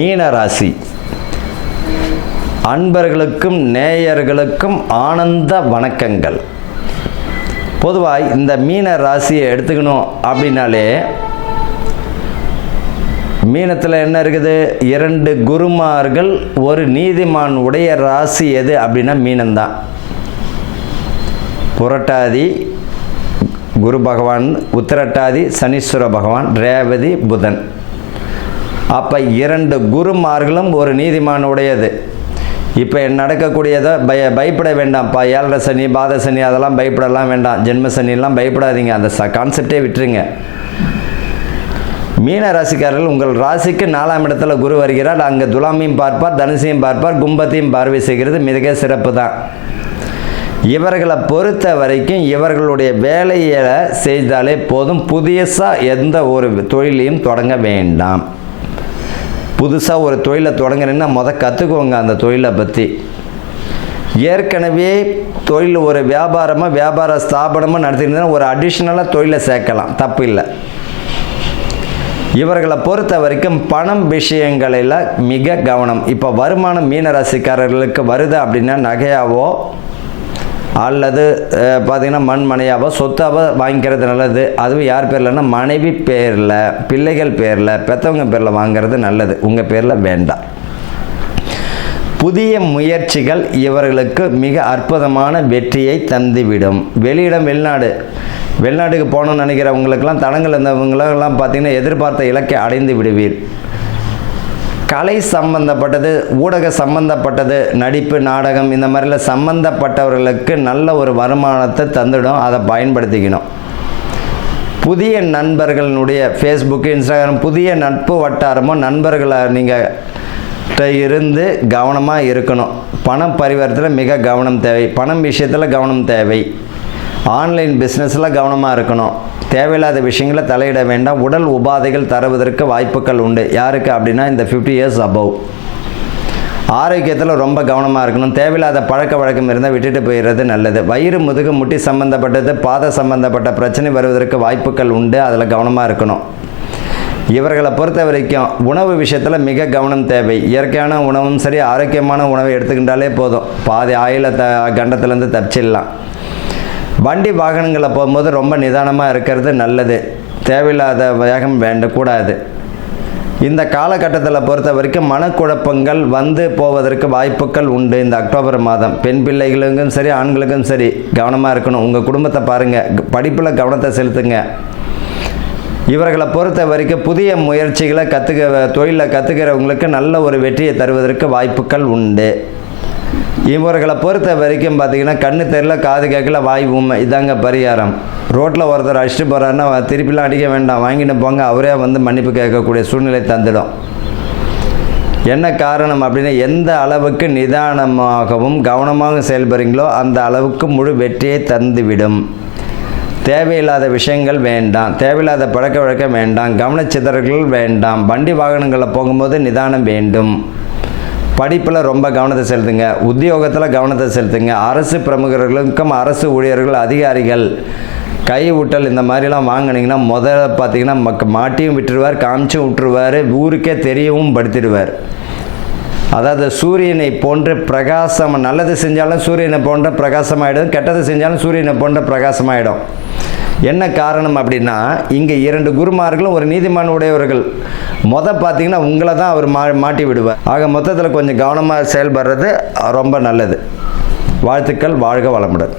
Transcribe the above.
மீன ராசி அன்பர்களுக்கும் நேயர்களுக்கும் ஆனந்த வணக்கங்கள். பொதுவாக இந்த மீன ராசியை எடுத்துக்கணும் அப்படின்னாலே மீனத்தில் என்ன இருக்குது? இரண்டு குருமார்கள் ஒரு நீதிமான் உடைய ராசி எது அப்படின்னா மீனம்தான். புரட்டாதி குரு பகவான் உத்திரட்டாதி சனீஸ்வர பகவான் ரேவதி புதன். அப்போ இரண்டு குருமார்களும் ஒரு நீதிமான் உடையது. இப்போ நடக்கக்கூடியதை பய பயப்பட வேண்டாம்ப்பா ஏழரை சனி பாத சனி அதெல்லாம் பயப்படலாம் வேண்டாம். ஜென்ம சனிலாம் பயப்படாதீங்க. அந்த ச கான்செப்டே விட்டுருங்க. மீன ராசிக்காரர்கள் உங்கள் ராசிக்கு நாலாம் இடத்துல குரு வருகிறார். அங்கே துலாமையும் பார்ப்பார் தனுசையும் பார்ப்பார் கும்பத்தையும் பார்வை செய்கிறது மிக சிறப்பு தான். இவர்களை பொறுத்த வரைக்கும் இவர்களுடைய வேலையை செய்தாலே போதும். புதியசாக எந்த ஒரு தொழிலையும் தொடங்க வேண்டாம். புதுசாக ஒரு தொழிலை தொடங்குறீங்கன்னா முத கற்றுக்கோங்க அந்த தொழிலை பற்றி ஏற்கனவே தொழில் ஒரு வியாபாரமாக வியாபார ஸ்தாபனமாக நடத்திருந்தா ஒரு அடிஷ்னலாக தொழிலை சேர்க்கலாம். தப்பு இல்லை. இவர்களை பொறுத்த வரைக்கும் பணம் விஷயங்களில் மிக கவனம். இப்போ வருமானம் மீனராசிக்காரர்களுக்கு வருது அப்படின்னா நகையாவோ அல்லது பார்த்திங்கன்னா பார்த்தீங்கன்னா மண் மனையாவோ சொத்தாவோ வாங்கிக்கிறது நல்லது. அதுவும் யார் பேர்லன்னா மனைவி பேரில் பிள்ளைகள் பேரில் பெற்றவங்க பேரில் வாங்குறது நல்லது. உங்கள் பேரில் வேண்டாம். புதிய முயற்சிகள் இவர்களுக்கு மிக அற்புதமான வெற்றியை தந்துவிடும். வெளியிடம் வெளிநாடு வெளிநாட்டுக்கு போகணும்னு நினைக்கிறவங்களுக்கெல்லாம் தடங்கள் இருந்தவங்களெல்லாம் பார்த்தீங்கன்னா எதிர்பார்த்த இலக்கை அடைந்து விடுவீர். கலை சம்பந்தப்பட்டது ஊடக சம்பந்தப்பட்டது நடிப்பு நாடகம் இந்த மாதிரிலாம் சம்பந்தப்பட்டவர்களுக்கு நல்ல ஒரு வருமானத்தை தந்துடும். அதை பயன்படுத்திக்கணும். புதிய நண்பர்களினுடைய ஃபேஸ்புக்கு இன்ஸ்டாகிராம் புதிய நட்பு வட்டாரமோ நண்பர்களை நீங்கள் இருந்து கவனமாக இருக்கணும். பணம் பரிவர்த்தனை மிக கவனம் தேவை. பணம் விஷயத்தில் கவனம் தேவை. ஆன்லைன் பிஸ்னஸில் கவனமாக இருக்கணும். தேவையில்லாத விஷயங்களை தலையிட வேண்டாம். உடல் உபாதைகள் தருவதற்கு வாய்ப்புகள் உண்டு. யாருக்கு அப்படின்னா இந்த ஃபிஃப்டி இயர்ஸ் அபவ் ஆரோக்கியத்தில் ரொம்ப கவனமாக இருக்கணும். தேவையில்லாத பழக்க வழக்கம் இருந்தால் விட்டுட்டு போயிடுறது நல்லது. வயிறு முதுகு முட்டி சம்பந்தப்பட்டது பாத சம்பந்தப்பட்ட பிரச்சனை வருவதற்கு வாய்ப்புகள் உண்டு. அதில் கவனமாக இருக்கணும். இவர்களை பொறுத்த வரைக்கும் உணவு விஷயத்தில் மிக கவனம் தேவை. இயற்கையான உணவும் சரி ஆரோக்கியமான உணவை எடுத்துக்கிட்டாலே போதும். பாதி ஆயில த கண்டத்துலேருந்து தப்பிச்சிடலாம். வண்டி வாகனங்களை போகும்போது ரொம்ப நிதானமாக இருக்கிறது நல்லது. தேவையில்லாத வேகம் வேண்டக்கூடாது. இந்த காலகட்டத்தில் பொறுத்த வரைக்கும் மனக்குழப்பங்கள் வந்து போவதற்கு வாய்ப்புகள் உண்டு. இந்த அக்டோபர் மாதம் பெண் பிள்ளைகளுக்கும் சரி ஆண்களுக்கும் சரி கவனமாக இருக்கணும். உங்கள் குடும்பத்தை பாருங்கள் படிப்பில் கவனத்தை செலுத்துங்க. இவர்களை பொறுத்த வரைக்கும் புதிய முயற்சிகளை கற்றுக்க தொழிலை கற்றுக்கிறவங்களுக்கு நல்ல ஒரு வெற்றியை தருவதற்கு வாய்ப்புகள் உண்டு. இவர்களை பொறுத்த வரைக்கும் பார்த்தீங்கன்னா கண்ணு தெரியல காது கேட்கல வாய் ஊமை. இதாங்க பரிகாரம். ரோட்டில் ஒருத்தர் அடிச்சுட்டு போகிறாருன்னா திருப்பிலாம் அடிக்க வேண்டாம். வாங்கிட்டு போங்க. அவரே வந்து மன்னிப்பு கேட்கக்கூடிய சூழ்நிலை தந்துடும். என்ன காரணம் அப்படின்னா எந்த அளவுக்கு நிதானமாகவும் கவனமாக செயல்படுறீங்களோ அந்த அளவுக்கு முழு வெற்றியை தந்துவிடும். தேவையில்லாத விஷயங்கள் வேண்டாம். தேவையில்லாத பழக்க வழக்கம் வேண்டாம். கவனச்சிதறல்கள் வேண்டாம். வண்டி வாகனங்களில் போகும்போது நிதானம் வேண்டும். படிப்பில் ரொம்ப கவனத்தை செலுத்துங்க. உத்தியோகத்தில் கவனத்தை செலுத்துங்க. அரசு பிரமுகர்களுக்கும் அரசு ஊழியர்கள் அதிகாரிகள் கை ஊட்டல் இந்த மாதிரிலாம் வாங்கினீங்கன்னா முதல்ல பார்த்தீங்கன்னா மக்க மாட்டியும் விட்டுருவார் காமிச்சும் விட்டுருவார் ஊருக்கே தெரியவும் படுத்திடுவார். அதாவது சூரியனை போன்று பிரகாசம் நல்லது செஞ்சாலும் சூரியனை போன்ற பிரகாசமாயிடும் கெட்டது செஞ்சாலும் சூரியனை போன்ற பிரகாசமாயிடும். என்ன காரணம் அப்படின்னா இங்கே இரண்டு குருமார்களும் ஒரு நீதிமான் உடையவர்கள். மொத பார்த்தீங்கன்னா உங்களை தான் அவர் மா மாட்டி விடுவார். ஆக மொத்தத்தில் கொஞ்சம் கவனமாக செயல்படுறது ரொம்ப நல்லது. வாழ்த்துக்கள் வாழ்க வளமுடன்.